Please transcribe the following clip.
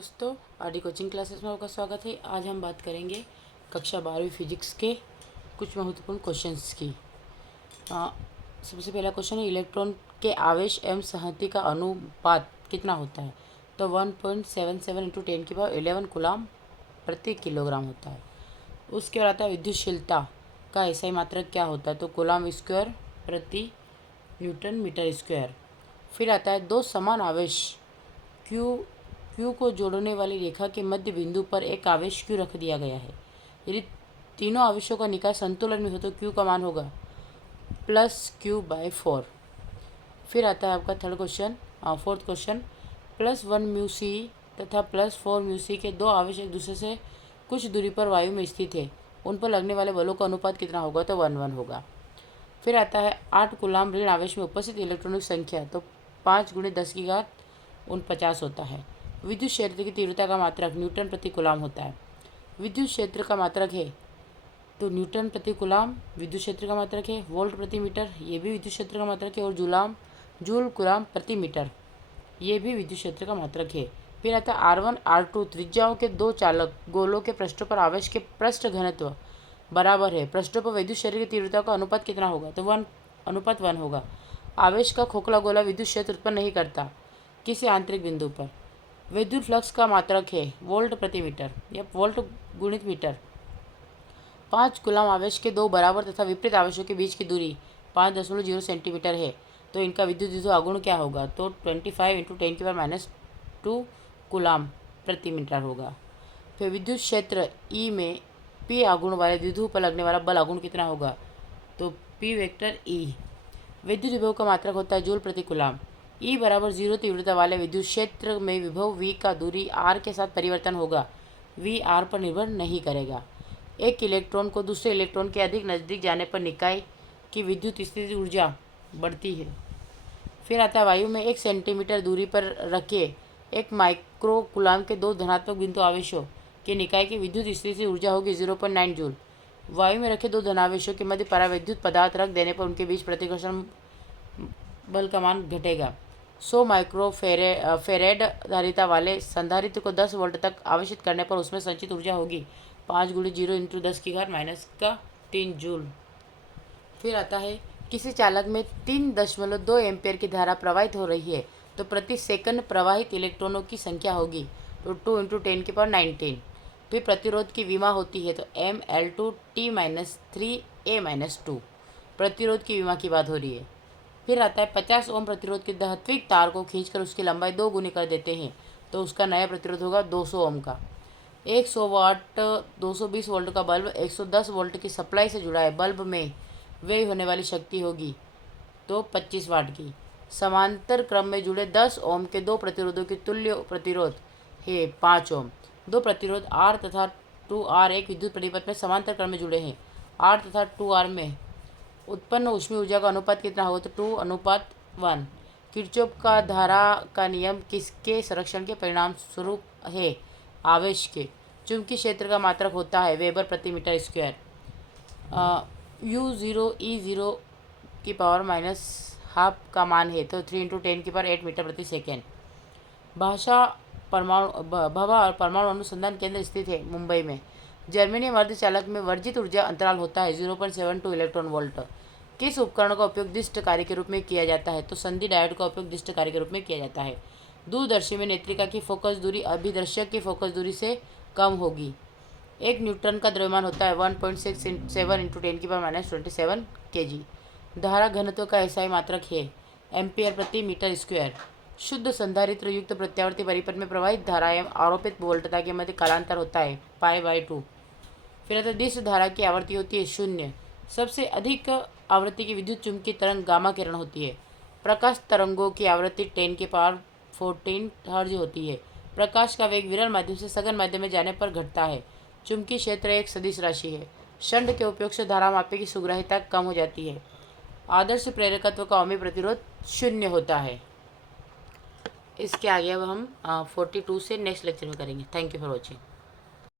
दोस्तों, RD coaching classes में आपका स्वागत है। आज हम बात करेंगे कक्षा 12वीं फिजिक्स के कुछ महत्वपूर्ण क्वेश्चंस की। सबसे पहला क्वेश्चन है, इलेक्ट्रॉन के आवेश एवं संहति का अनुपात कितना होता है? तो 1.77 इंटू 10⁻11 कूलाम प्रति किलोग्राम होता है। उसके बाद आता है विद्युतशीलता का एसआई मात्रक क्या होता है? तो कूलाम स्क्वायर प्रति न्यूटन मीटर स्क्वायर। फिर आता है दो समान आवेश क्यू को जोड़ने वाली रेखा के मध्य बिंदु पर एक आवेश क्यू रख दिया गया है। यदि तीनों आवेशों का निकाय संतुलन में हो तो क्यू का मान होगा +q/4। फिर आता है आपका फोर्थ क्वेश्चन, +1 μc तथा +4 μc के दो आवेश एक दूसरे से कुछ दूरी पर वायु में स्थित है, उन पर लगने वाले बलों का अनुपात कितना होगा? तो 1:1 होगा। फिर आता है 8 कूलाम ऋण आवेश में उपस्थित इलेक्ट्रॉनों की संख्या, तो 5 × 10⁻49 होता है। विद्युत क्षेत्र की तीव्रता का मात्रक न्यूटन प्रति कूलाम होता है। विद्युत क्षेत्र का मात्रक है तो न्यूटन प्रति कूलाम विद्युत क्षेत्र का मात्रक है। वोल्ट प्रति मीटर ये भी विद्युत क्षेत्र का मात्रक है। और जूल कूलाम प्रति मीटर ये भी विद्युत क्षेत्र का मात्रक है। फिर आता है R1 R2 त्रिज्याओं के दो चालक गोलों के पृष्ठों पर आवेश के पृष्ठ घनत्व बराबर है। पृष्ठों पर विद्युत क्षेत्र की तीव्रता का अनुपात कितना होगा? तो 1:1 होगा। आवेश का खोखला गोला विद्युत क्षेत्र उत्पन्न नहीं करता किसी आंतरिक बिंदु पर। विद्युत फ्लक्स का मात्रक है वोल्ट प्रति मीटर या वोल्ट गुणित मीटर। 5 कूलाम आवेश के दो बराबर तथा विपरीत आवेशों के बीच की दूरी 5.0 सेंटीमीटर है, तो इनका विद्युत विभव आघूर्ण क्या होगा? तो 25 × 10⁻² कूलाम प्रति मीटर होगा। फिर विद्युत क्षेत्र ई में पी आघूर्ण वाले द्विध्रुव पर लगने वाला बल आघूर्ण कितना होगा? तो P वेक्टर ई। विद्युत विभव का मात्रक होता है जूल प्रति कूलाम। E = 0 तीव्रता वाले विद्युत क्षेत्र में विभव V का दूरी r के साथ परिवर्तन होगा। V r पर निर्भर नहीं करेगा। एक इलेक्ट्रॉन को दूसरे इलेक्ट्रॉन के अधिक नज़दीक जाने पर निकाय की विद्युत स्थिति ऊर्जा बढ़ती है। फिर आता है वायु में 1 सेंटीमीटर दूरी पर रखे एक माइक्रो कूलाम के दो धनात्मक बिंदु आवेशों के निकाय की विद्युत स्थिति ऊर्जा होगी 0.9 जूल। वायु में रखे दो धनावेशों के मध्य परावैद्युत पदार्थ रख देने पर उनके बीच प्रतिकर्षण बल का मान घटेगा। 100 माइक्रोफेरेड धारिता वाले संधारित्र को 10 वोल्ट तक आवेशित करने पर उसमें संचित ऊर्जा होगी 5 × 10⁻³ जूल। फिर आता है किसी चालक में 3.2 एम्पियर की धारा प्रवाहित हो रही है, तो प्रति सेकंड प्रवाहित इलेक्ट्रॉनों की संख्या होगी तो 2 × 10⁻19। फिर प्रतिरोध की विमा होती है तो mL2T-3A-2 प्रतिरोध की विमा की बात हो रही है। फिर आता है 50 ओम प्रतिरोध के धात्विक तार को खींचकर उसकी लंबाई 2 गुनी कर देते हैं, तो उसका नया प्रतिरोध होगा 200 ओम का। 100 वाट 220 वोल्ट का बल्ब 110 वोल्ट की सप्लाई से जुड़ा है। बल्ब में व्यय होने वाली शक्ति होगी तो 25 वाट की। समांतर क्रम में जुड़े 10 ओम के दो प्रतिरोधों की तुल्य प्रतिरोध है 5 ओम। दो प्रतिरोध R तथा 2R एक विद्युत परिपथ में समांतर क्रम में जुड़े हैं। R तथा 2R में उत्पन्न ऊष्मीय ऊर्जा का अनुपात कितना होगा? तो 2:1। किरचॉफ का धारा का नियम किसके संरक्षण के परिणाम स्वरूप है? आवेश के। चुंबकीय क्षेत्र का मात्रक होता है वेबर प्रति मीटर स्क्वायर। U0 E0⁻½ का मान है तो 3 × 10⁸ मीटर प्रति सेकेंड। भवा और परमाणु अनुसंधान केंद्र स्थित है मुंबई में। जर्मेनियम अर्धचालक में वर्जित ऊर्जा अंतराल होता है 0.72 इलेक्ट्रॉन वोल्ट। किस उपकरण का उपयोग दिष्ट कार्य के रूप में किया जाता है? तो संधि डायोड का उपयोग दिष्ट कार्य के रूप में किया जाता है। दूरदर्शी में नेत्रिका की फोकस दूरी अभिदर्शक की फोकस दूरी से कम होगी। एक न्यूट्रॉन का द्रव्यमान होता है 1.67 × 10⁻27 kg। धारा घनत्व का एसआई मात्रक है एम्पियर प्रति मीटर स्क्वायर। शुद्ध संधारित्र युक्त प्रत्यावर्ती परिपथ में प्रवाहित धारा एवं आरोपित वोल्टता के मध्य कालांतर होता है π/2। फिर आता है दिष्ट धारा की आवृत्ति होती है 0। सबसे अधिक आवृत्ति की विद्युत चुम्बकीय तरंग गामा किरण होती है। प्रकाश तरंगों की आवृत्ति 10⁻14 हर्ट्ज होती है। प्रकाश का वेग विरल माध्यम से सघन माध्यम में जाने पर घटता है। चुंबकीय क्षेत्र एक सदिश राशि है। शंट के उपयोग से धारा मापे की सुग्राह्यता कम हो जाती है। आदर्श प्रेरकत्व का ओमी प्रतिरोध 0 होता है। इसके आगे अब हम 42 से नेक्स्ट लेक्चर में करेंगे। Thank you for watching.